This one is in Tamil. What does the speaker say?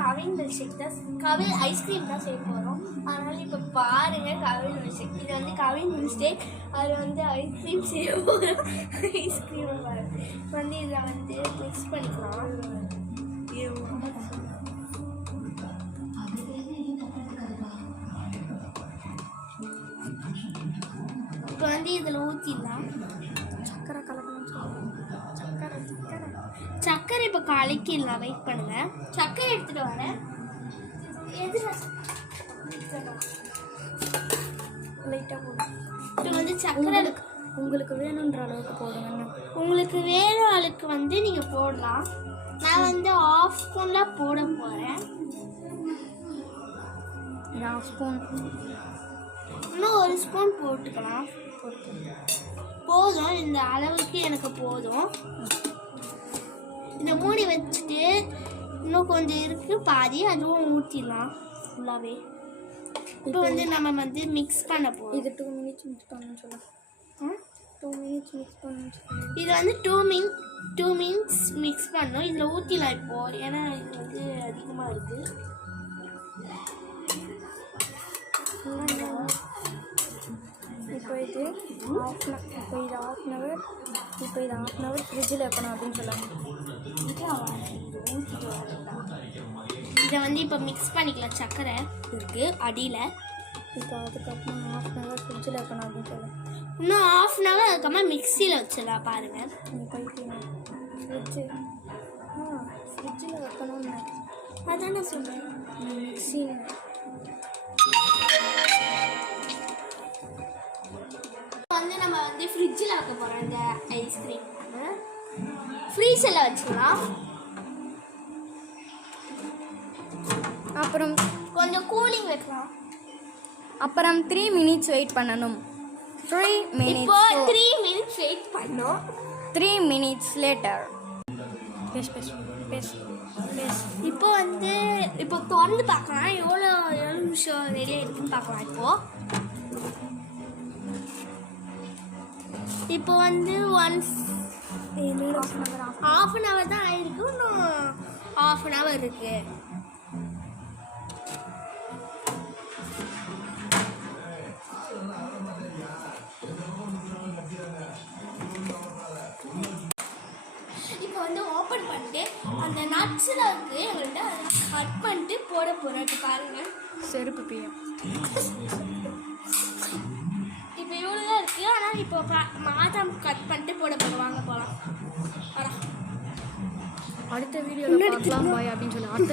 கவின் மில்க் ஷேக் தான், கவின் ஐஸ்கிரீம் தான் செய்ய போகிறோம். அதனால் இப்போ பாருங்கள் கவின் மில்க் ஷேக். இது வந்து கவின் மில்க் ஷேக், அதில் வந்து ஐஸ்கிரீம் செய்ய போகிறோம். ஐஸ்கிரீம் வந்து இதில் வந்து மிக்ஸ் பண்ணிக்கலாம். இப்போ வந்து இதில் ஊற்றிடலாம். சக்கரை கலக்கணும்னு சொல்லுவாங்க. சக்கரை இப்போ கலக்கிடலாம். வெயிட் பண்ணுங்க, சக்கரை எடுத்துட்டு வரேன். லைட்டாக போடும். இப்போ வந்து சக்கரை உங்களுக்கு வேணுன்ற அளவுக்கு போடுங்க. உங்களுக்கு வேற அளவுக்கு வந்து நீங்கள் போடலாம். நான் வந்து 1/2 ஸ்பூன்லாம் போட போகிறேன். 1/2 ஸ்பூன், இன்னும் 1 ஸ்பூன் போட்டுக்கலாம். போதும், இந்த அளவுக்கு எனக்கு போதும். இதை மூடி வச்சுட்டு இன்னும் கொஞ்சம் இருக்குது பாதி, அதுவும் ஊற்றிடலாம் ஃபுல்லாகவே. இப்போ வந்து நம்ம வந்து மிக்ஸ் பண்ண போகிறோம். இது 2 மினிட்ஸ் மிக்ஸ் பண்ணணும்னு சொல்லலாம். 2 மினிட்ஸ் மிக்ஸ் பண்ணணும்னு சொல்லலாம். இது வந்து 2 மினிட்ஸ் மிக்ஸ் பண்ணணும். இதில் ஊற்றிடலாம் இப்போது, ஏன்னா இது வந்து அதிகமாக இருக்குது. இப்போ இது ½ அன் ஹவர் ஃப்ரிட்ஜில் வைக்கணும் அப்படின்னு சொல்லாங்க. இதை வந்து இப்போ மிக்ஸ் பண்ணிக்கலாம். சக்கரை இருக்குது அடியில். இப்போ அதுக்கப்புறம் ½ அன் ஹவர் ஃப்ரிட்ஜில் வைக்கணும் அப்படின்னு சொல்லலாம். இன்னும் ½ அன் ஹவர் அதுக்கப்புறம் மிக்சியில் வச்சிடலாம். பாருங்கள், ஃப்ரிட்ஜில் வைக்கணும்னு அதான் நான் சொல்கிறேன். மிக்சியில் வந்து நம்ம வந்து ஃப்ரிட்ஜில் வைக்க போகிறோம். இந்த ஐஸ்கிரீம் ஃப்ரீசரில் வச்சுக்கலாம். அப்புறம் கொஞ்சம் கூலிங் வைக்கலாம். அப்புறம் 3 மினிட்ஸ் வெயிட் பண்ணணும். 3 மினிட்ஸ். இப்போ 3 மினிட்ஸ் வெயிட் பண்ணோம். 3 மினிட்ஸ் லேட்டர். இப்போ வந்து இப்போ திறந்து பார்க்கலாம். எவ்வளோ நிமிஷம் ரெடியாக இருக்குன்னு பார்க்கலாம். இப்போ வந்து ½ அன் ஹவர் தான் ஆயிருக்கு. இன்னும் ½ அன் ஹவர் இருக்கு. இப்போ வந்து ஓப்பன் பண்ணிட்டு அந்த நட்ஸில் இருக்கு எங்கள்கிட்ட, கட் பண்ணிட்டு போட போகிறேன். பாருங்க, செருப்பு பியம். இப்போ இவ்வளோ தான் இருக்குது. ஆனால் இப்போ மாதம் கட் பண்ணிட்டு போட போகிறோம். வாங்க போகலாம். அடுத்த வீடியோவில் பார்க்கலாம் பாய் அப்படின்னு சொல்லி